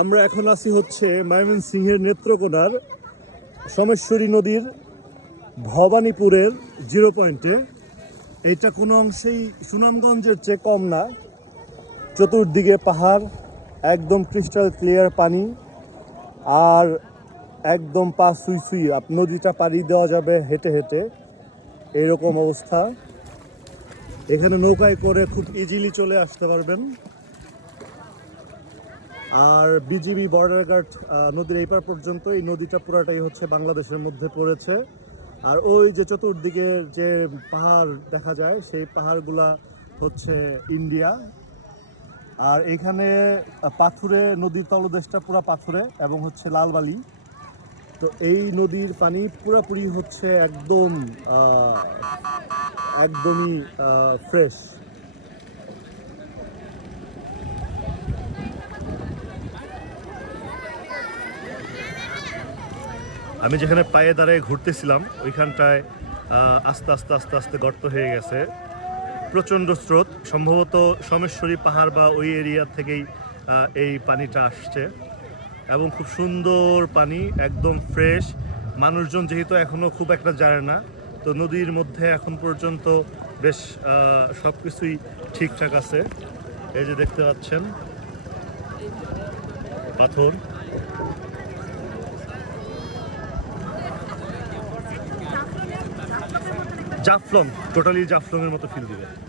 আমরা এখন আছি হচ্ছে ময়মনসিংহের নেত্রকোনার সোমেশ্বরী নদীর ভবানীপুরের জিরো পয়েন্টে। এইটা কোনো অংশেই সুনামগঞ্জের চেয়ে কম না। চতুর্দিকে পাহাড়, একদম ক্রিস্টাল ক্লিয়ার পানি, আর একদম পা সুই সুই নদীটা পাড়ি দেওয়া যাবে হেঁটে হেঁটে, এরকম অবস্থা। এখানে নৌকায় করে খুব ইজিলি চলে আসতে পারবেন। আর বিজিবি বর্ডার গার্ড নদীর এই পার পর্যন্ত, এই নদীটা পুরাটাই হচ্ছে বাংলাদেশের মধ্যে পড়েছে। আর ওই যে চতুর্দিকে যে পাহাড় দেখা যায়, সেই পাহাড়গুলা হচ্ছে ইন্ডিয়া। আর এখানে পাথুরে, নদীর তলদেশটা পুরো পাথুরে এবং হচ্ছে লাল বালি। তো এই নদীর পানি পুরোপুরি হচ্ছে একদমই ফ্রেশ। আমি যেখানে পায়ে দাঁড়িয়ে ঘুরতেছিলাম ওইখানটায় আস্তে আস্তে আস্তে আস্তে গর্ত হয়ে গেছে, প্রচণ্ড স্রোত। সম্ভবত সোমেশ্বরী পাহাড় বা ওই এরিয়া থেকেই এই পানিটা আসছে এবং খুব সুন্দর পানি, একদম ফ্রেশ। মানুষজন যেহেতু এখনও খুব একটা জানে না, তো নদীর মধ্যে এখন পর্যন্ত বেশ সব কিছুই ঠিকঠাক আছে। এই যে দেখতে পাচ্ছেন পাথর, জাফলং, টোটালি জাফলংয়ের মতো ফিল দিবে।